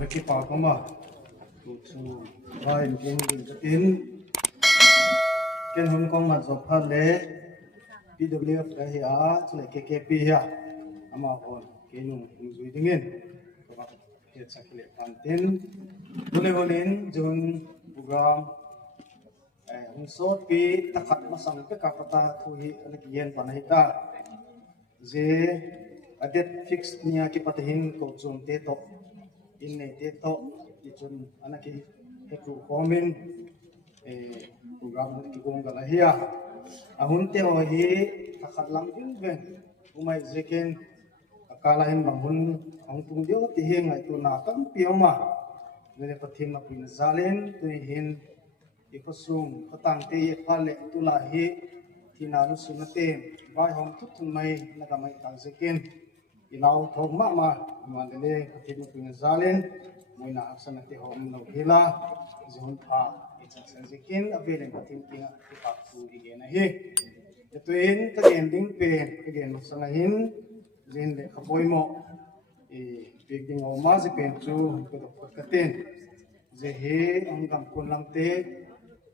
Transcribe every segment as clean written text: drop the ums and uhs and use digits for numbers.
Lagi pa ko ma tu ai king in ken hum kong mat sop phan le PWF ka hi a chule KKP ya ama on kenu zui dingin ko ke chakle pantin buleolin jun program hum sot pi takhat masang pe ka pata thu hi alkiyen panahita je adet fix nia ki patahin ko chum te to inne te to ichun anaki hetu komen program ki gong gala hiya ahun te ho hi takhat lam in ven umai zeken akala hin bangun ang tung dio ti heng ai tu na kam pioma le pathin ma pin zalen tu hin ikosung patang te phale tu la hi thina lu sunate bai hom thuk thun mai naga mai tang zeken ilau thom ma ma le pathin ma pin zalen moina aksana te hom no hila zon pha ichsan zeken avelen pathin kinga pa tu igena hi tuin ta ending pen again sangahin zen le khapoimo bigding oma je pen chu ko katen je he angam kunlamte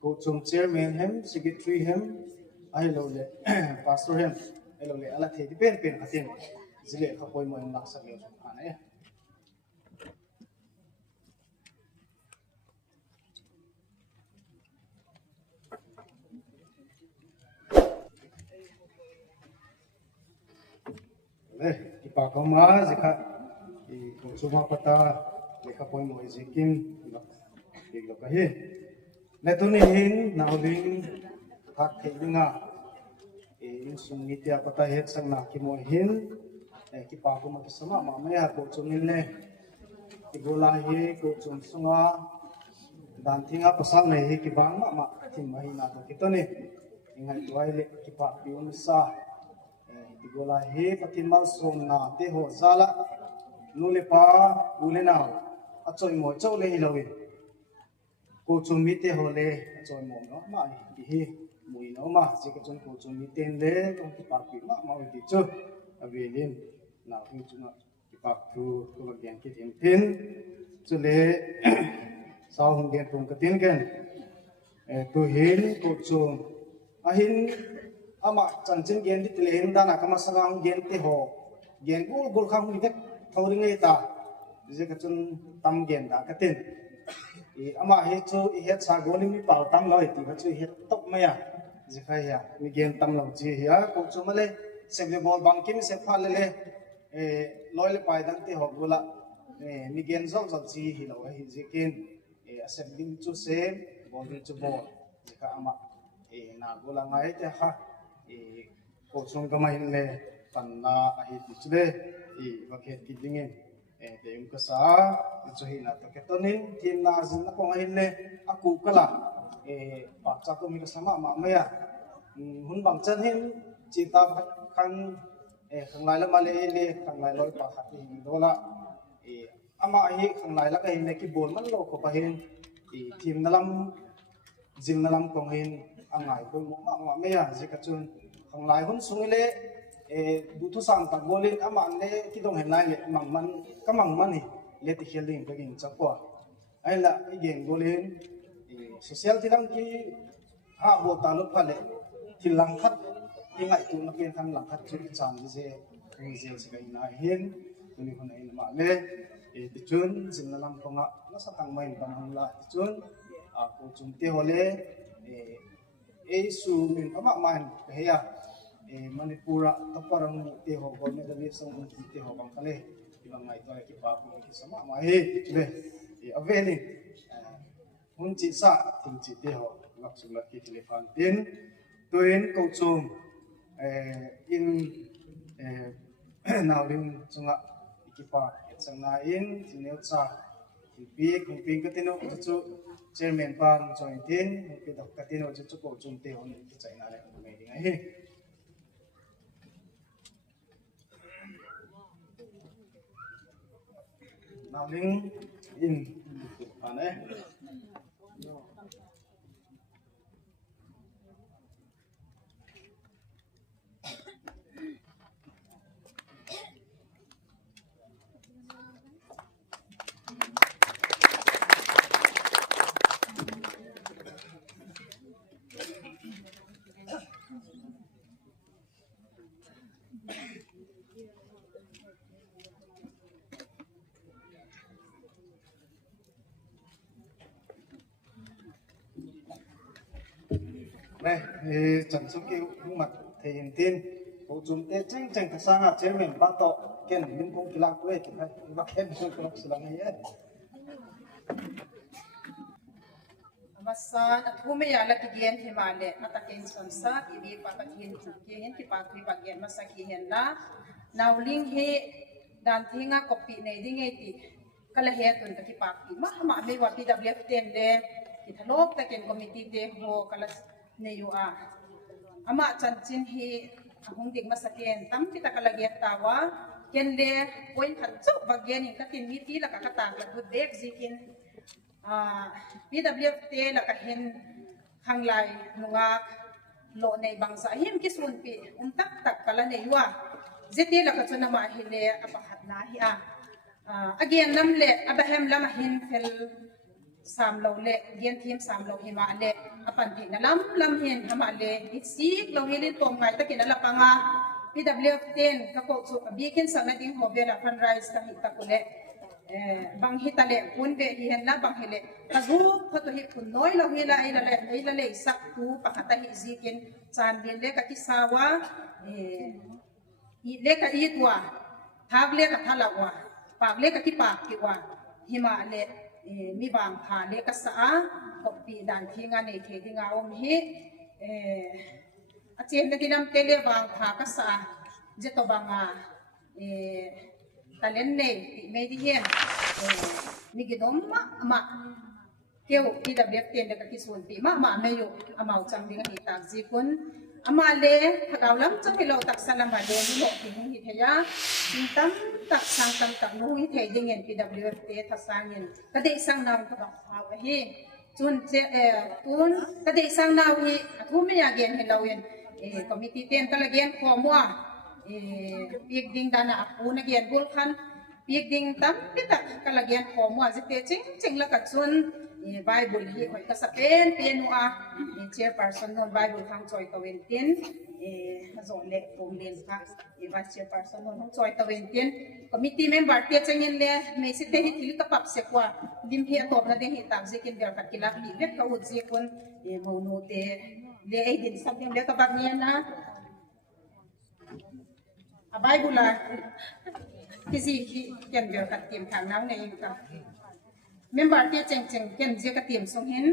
ko chum chairman hem secretary hem ai lo le pastor hem ai lo le ala the pen aten zile khapoimo ang laksak yo ana ya ipakama zikha kusuma pata lekha poi mo zikin biglo kahi letuni hin nauling thak theinga in sungitya pata het sangna ki mo hin ki pakuma kisama ma maya ko chungin le igola hi ko chung sunga dan thinga pasal nei hi ki bang ma thin mahina to kitone ingai tuai le ki pa piun sa igola he patin mal som na te ho zala nule pa ule na achoi mo chau le hilowi ko chumi te ho le achoi mo no ma hi mui no ma je ka chon ko chumi ten le tong ki pa pi ma wi chu avelin na hu chu na ki pa tu ko la gen ki tin chu le sao hung gen tung ka tin gen tu hin ko chung ahin ama chanchin gen ti len dana kama sangang gen te ho gen gul khang ni vet thoring ei ta je ka chun tam gen da ka tin ama he chu he cha goli mi pal tam loi ti ba chu he top ma ya je kha ya mi gen tam lo ji ya ko chu ma le se le bol bang kim se pha le loi le pai dan te ho gula mi gen zol zol ji hi lo hi je ken assembling chu se bol chu bol je ka ama na gula ngai te ha ko chung ka mai le panna ahi tichle vakhet ki dingin te um ka sa chu hi na to ketonin tin na zin na ko ngai le aku kala pa cha to mi ka sama ma maya hun bang chan hin chita khang khang lai la ma le khang lai loi pa khat ni dola ama hi khang lai la ka hin le ki bol man lo ko pa hin tim nalam jim nalam ko hin angai ko ma maya je ka chun khang lai hun sungile du thu sang tak bolin aman le ki dong hen lai le mangman ka mangman ni le ti healing ka ging chakwa ai la igen bolin social tilang ki ha bo talu phale tilang khat ingai tu na pen khang lang khat chu chan je ni je se kai na hin ni hun ai ma le ti chun jin na lam ko nga na sa tang mai ban hang la ti chun a ko chung te hole su min ama man he ya Manipura taparang te ho go me dali sang te ho bang kale ibang mai to ki pa ko ki sama ma he le aveli hun chi sa tin chi te ho lak sum la ki telefon tin tuin ko chung in nawling chunga ki pa changa in tineu cha pi kung ping ka tino chu chairman pan join tin ki dok ka tino chu ko chung te ho ni chai na le mai ding he Nawling in ane ne chan su ki mat thein tin ko chum te cheng tha sa nga chairman ba to ken min kong kilak we ti khai ba ken su ko silang ye Amasan at humaya la kigen himale matakin sonsa ibi papathin kigen ki pakri bagyan masakihen na nawling he dan thinga kopi nei ding eti kala he tun ki pakri ma me wa PWF ten de kithalok ta ken committee de ho kala neyu a ama chanchin hi ahung ding masaken tam kita kala ge tawa ken le point khatsu bagyan in katin miti la kakata la budek zikin PWF te la kahin hanglay nunga lo nei bangsa him kisun pi tak tak kala neywa zeti la kachuna ma hile apahat na hi again namle abahem lamahin fel samlo le gen team samlo hima le apan thi na lam hin hama le sik lo hilin tom ngai ta kinala panga PWF ten ka ko chu bikin sang na ding hobera fundraise ta hita kule bang hitale pun be hihen la bang hele kazu photo hi kun noi lo hila ila le sak tu pakata hi zikin chan bin le ka kisawa le ka itwa thag le ka thalawa pak le ka tipak kiwa hima le mi bang pha le ka sa kopi dan thinga nei the dinga om hi a chen na dinam tele bang pha ka sa jeto banga talen nei me di hen mi gidom ma keu PWF ten da ki sun pi ma me yo amau chang ding hi tak ji kun ama le thagaw lam chang hilo tak salama le ni lo ti hi theya tam tak sang tam tak nu hi the ding en PWF te thasangin ka de sang nam ka ba hi chun che tun ka de sang naw hi thu me ya gen hilo yen committee ten ka lagen khomwa piek ding dana apu na gen bul khan piek ding tam kita kalagyan khomwa jite ching la ka chun Bible hi hoi ka sa pen penua chairperson non Bible khang choi kawentin zon le tom len ka vice chairperson non choi kawentin committee member te changin le me si te hi thil ka pap se kwa dim hi atop na ding hi tak jikin ber ka kilak hi vet ka ud ji kun mono te le ai din sa ding le ka bag niya na Bible la kisi ken ber ka tim thang nang nei ka member te cheng ken je ka tim song hin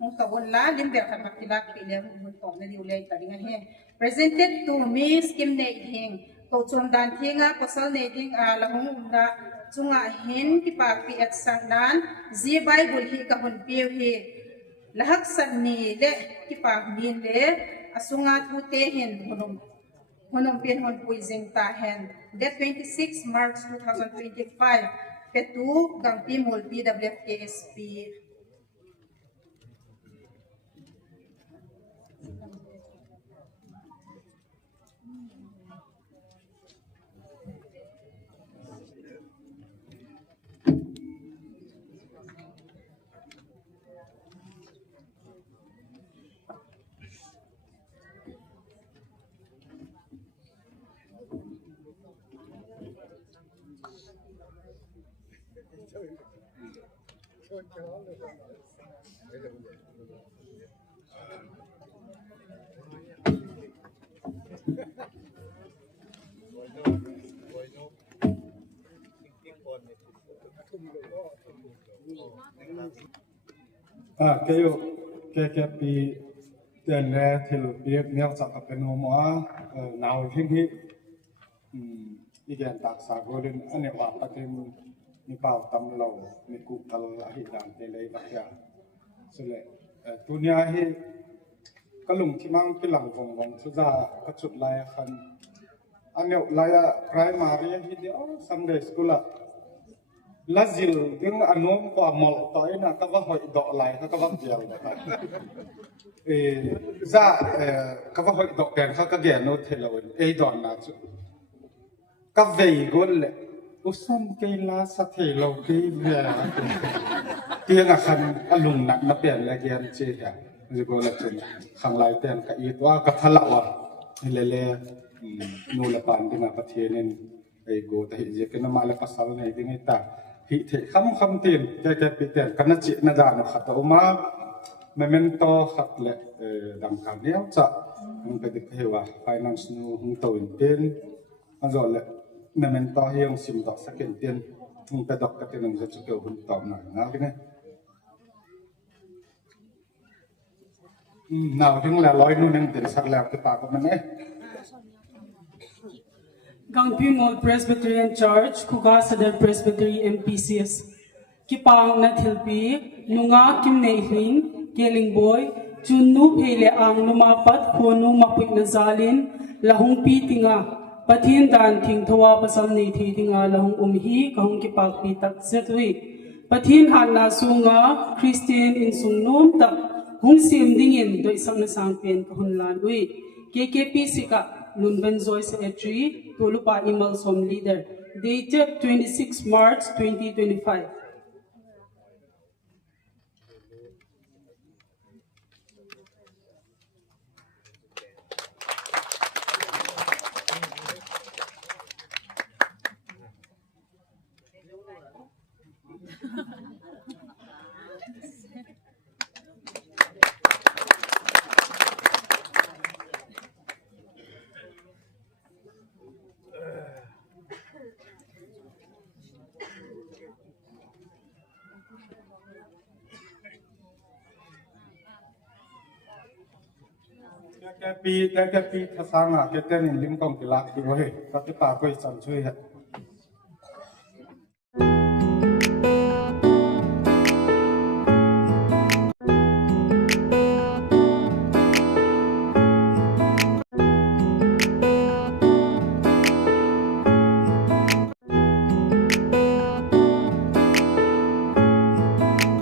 hong ka won la lim ber ka makilak pi le mun pom na diulei ta ding he presented to Miss Kim Nei Hing ko chung dan thinga ko sal nei ding la hong da chunga hin ki pa pi at sang dan ji Bible hi ka hun pi hi lahak san ni le ki pa ni le asunga tu te hin honong pin hon puizing ta hen date 26 March 2025 petu gang timul PWF KSP kayo KKP ten le thil biek miak cha ka peno ma naw hing hi igen tak sa golin ane wa ka tem ni pau tam lo ni ku kal hi dan te le ba ya sele dunia hi kalung timang pilang wong chu za ka chut lai khan ane lai primary hi de Sunday school lazil ding anom ko mol toy na ka ba hoi do lai ka ba dial za ka ba hoi do ken ka ge no thelawin don na chu ka vei gol le usom ke la sa thelo ke ya tiang khan alung nak na pen la gen che ya ji go la chen khang lai ten ka i twa ka thala wa le nu la pan dinga pathienin ei go ta hi je ke na mala pasal nei dingai ta hi the kham tin ke pi ten kana chi na da na khata uma memento khat le dang kan ne cha ang pe dik hewa finance nu hung to in ten azo le memento hiang sim ta second ten hung pe dok ka ten za chu hun ta na na ne nào hing la loi nu neng ter sak la ke pa ko ne Gangping Old Presbyterian Church, Kugasadar Presbytery MPCS. Kipang na thilpi, nunga kim nei hing, keling boy, chun nu phele ang numapat khonu mapik na zalin, lahung pi tinga, pathin dan thing thawa pasal nei thi tinga lahung umhi kahung kipak pi tak setwi. Pathin han na sunga, Christian in sungnum tak, hung sim dingin doi sang na sang pen kahun lan ui. KKP sika, Nunben Zoy Secretary, Tulupa Imal Som Leader, dated 26 March 2025. ke pi thasanga ke ten in lim kong ki lak ki ho he ka ke pa ko san chui ha